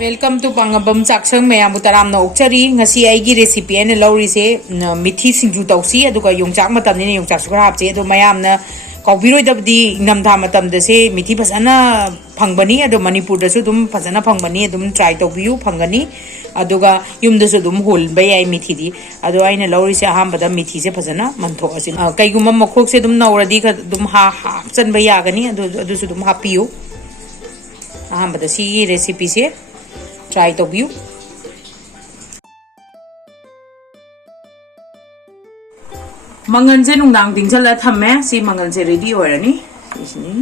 Welcome to Pangambam Chakshang Mayam Utaram na Ukchari ngasi aigi recipe and lauri se Methi Singju tausi aduga yongchak matam ni yongchak sukar hapche adu mayam na kaubiroi dabdi namtha matam de se methi phasana phangbani adu Manipur da su dum phasana phangbani adum try taubiu phangani aduga yum da su dum hol bai ai methi di adu aina lauri se aham bada methi se phasana mantho asin kaiguma makhok se dum nauradi ka dum ha chan bai yagani adu su dum hapiu aham bada si recipe se try to view. Mangan se nungdang ting chala thamme si mangan se ready hoirani isni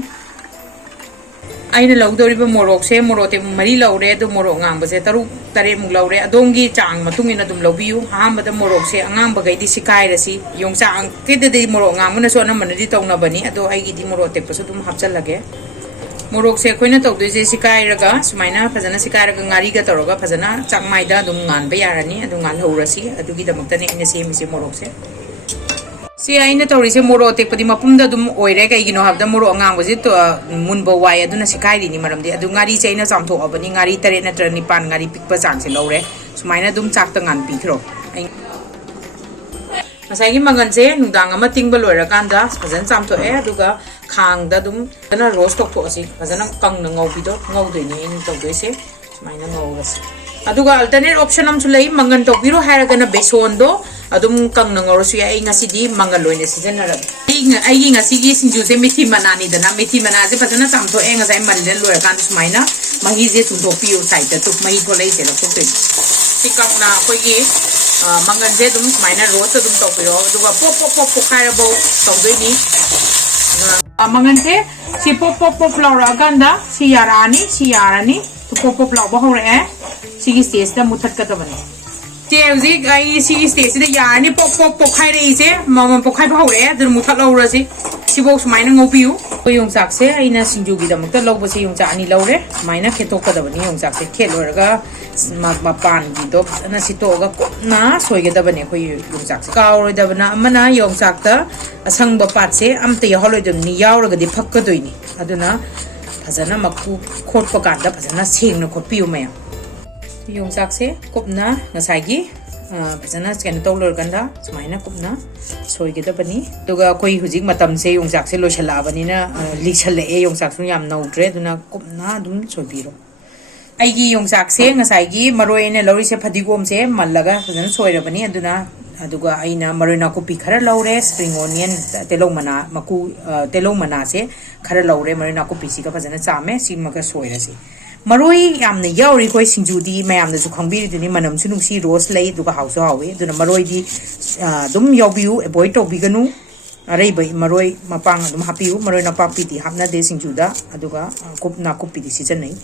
aina lawdori ba morok se morote mari lawre do morok ngang ba se taru tare muk lawre adongi chang matung ina dum lawbiu ha ba da morok se angang ba gai di sikai rasi yong chang ke de morok ngang na so na manadi tongna bani ado ai gi di morote pa so dum hapchal lage Morok se koina tawdoi se sikai raga sumaina phajana sikai raga ngari ga toroga phajana chakmai da dum ngan ba yarani adu ngan horasi adu gi damakta ne ina se mi se morok se aina tawri se morok tek padi mapum da dum oire ga igino habda morok ngang ba je to munba wai adu na sikai ri ni maram de adu ngari se ina chamtho abani ngari tare na trani pan ngari pikpa chang se lore sumaina dum chak ta ngan pikro Masai mangan se nudang ama tingba loira kanda phajana chamtho aduga khang da dum na roast tok tho asi phajana kang na ngau bido ngau doi ni in tok doi se maina ngau ras aduga alternate option am chulai mangan tok biro haira gana beson do adum kang na ngau su ya ngasi di mangal loine season ra ai ngasi gi singju se methi mana ni dana methi mana se phajana chamtho ngasai manlen loira kanda sumaina mahi je tu do piu sai ta tu mahi tholai se la tok sikang na koi gi mangan je dum sumaina roast dum tok biro aduga pop khaira bo tok doi ni mangan se si pop flower aganda si yarani to pop flower bahore si gi stage da muthat ka tabane te uji ai si stage da yarani pop khai rei se mama pop khai bahore dur muthat laura si si box maina ngopiu yong sak se aina singju gi damak ta lawba se yong cha ani lawre maina khetok ka dabani yong sak se khelorga ma pan gi do na si to ga na soi ge dabane khoi yong sak se kaw roi dabana amana yong sak ta asang ba pat se am te holoi dum ni yaw ga di phak ka doi ni aduna phajana maku khot pa ka da phajana seng na khot piu me yong sak se kopna ngasai gi phajana scan to lor ganda sumaina kopna soi ge dabani duga koi hujik matam se yong sak se lo shala bani na likhale e yong sak su yam naudre duna kopna dum soi biro aigi yong sak se ngasai gi maroi ne lori se phadigom se mallaga phajana soi rabani aduna aduga aina marina kopi khara laure spring onion telong mana maku telong mana se khara laure marina kopi si ka phajana chame si maka soira si maroi yamna yauri koi singju di mayam na su khangbi duni manam su nungsi rose lei duga hauso hawe duna maroi di dum yobiu avoid to biganu arei bai maroi mapang dum hapiu maroi na papi di hapna de singju da aduga kopna kopi di si janai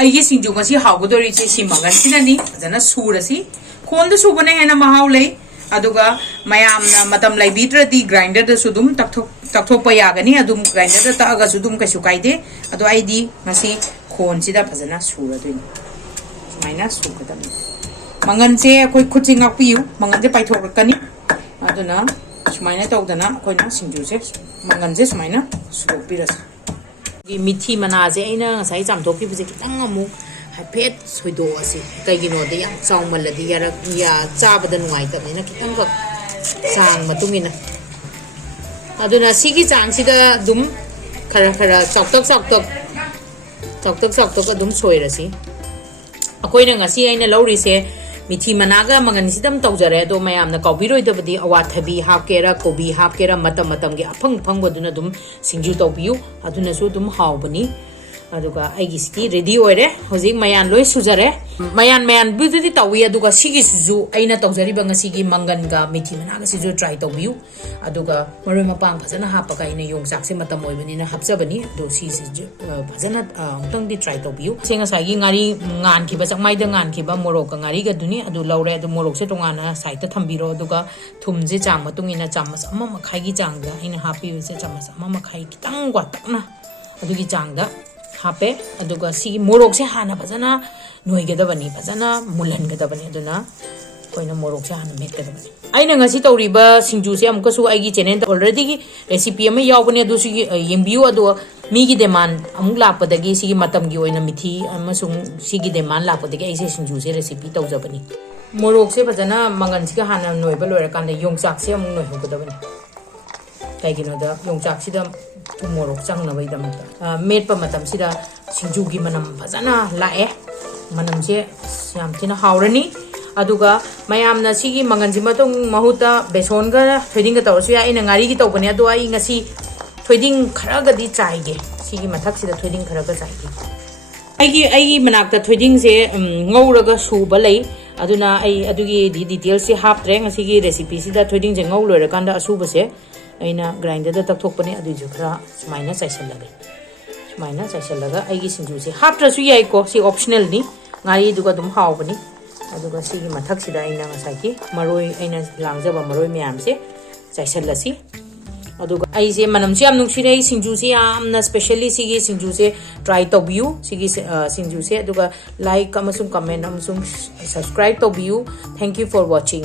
aigi singju ngasi hawgodori chi si mangan sinani phajana sura si khonda subane hena mahau lei aduga mayam na matam lai bitra di grinder da sudum takthok pa yagani adum grinder da ta aga sudum ka sukaide adu aidi ngasi khon sida phajana sura doini sumaina sukadam mangan se koi khuching akpiu mangan je paithok rakani aduna sumaina tawdana koina singju se mangan je sumaina surok piras gi mithi mana je aina ngasai chamthok ki buje kitang amu haipet soido ase kaigino de yang chawmal la di ya chabada nuai ta na kitang ka sang matungina aduna sigi chang sida dum khara choktok adum soirasi akoina ngasi aina lauri se mithi managa mangan sidam tawjare do mayamna kawbiroi dabadi awathabi hapkera kobi hapkera matam ge afang baduna dum singju tawbiu aduna su dum hawbani aduga aigi ski ready oire hojik mayan loi sujare mayan bududi tawi aduga sigi suju aina tawjari banga sigi mangan ga mithi mana ga siju try tawiu aduga maroi mapang phajana hapaka ina yong sak se matam oibani na hapjabani do si phajana tang di try tawiu senga sagi ngari ngan ki ba chakmai da ngan ki ba morok ga ngari ga duni adu laure adu morok se tongana site thambiro aduga thumje cham matung ina chamas amma makhai gi chang ga ina happy se chamas amma makhai kitang gwa takna adugi chang da hape aduga si morok se hana phajana noi ge dabani phajana mulan ge dabani aduna koina morok se hana mek ge dabani aina ngasi tawriba singju se amka su aigi channel already recipe ama yawbane adu si yembiu adu मीगी डेमान अमुक लापदगी सिगी मतम की ओइना मिथी अमसुंग सिगी डेमान लापदगी ऐसे सिंजू से recipe तौजबनी मोरोक से फजना मंगन सिगा हाना नोइबा लोरकांदा योंगचाक से अमुक नोइ होगदबनी कईगिनोदा योंगचाक सिदा मोरोक चंगनबैदमता मेटपा मतम सिदा सिंजू की मनम फजना लाए मनम से याम थिना हावरनी अदुगा मयामना सिगी मंगन सि मतुंग महुता बेसोनगा थ्रेडिंग का तौरसु या इन ngári की तौबने अदु आई ngasi थ्रेडिंग खरागदी चाइगे सिगी मथक सिदा थ्रेडिंग खरागा चाइगे आई मनाकता थ्रेडिंग से ngौरगा सुबा लै अदुना आई अदुगी डिटेल से हापत्रे ngasi की रेसिपी सिदा थ्रेडिंग जे ngौ लोरकांदा असुबा से अइना ग्राइंडर दा तकथोकपने अदुजु खरा सुमाइना चाइसलगे सुमाइना चाइसलगा आइगी सिंजू से हापत्रसु याइको सि ऑप्शनल नि ngári दुगा दुम हावबनी अदुगा सिगी मथक सिदा आइना ngसाकी मरोय आइना लांगजबा मरोय म्याम से चाइसलसी अदुगा आइसे मनम से याम नुंगसिरे सिंजू से यामना स्पेशली सिगी सिंजू से ट्राई तौबियु सिगी सिंजू से अदुगा लाइक अमसुंग कमेंट अमसुंग सब्सक्राइब तौबियु थैंक यू फॉर वाचिंग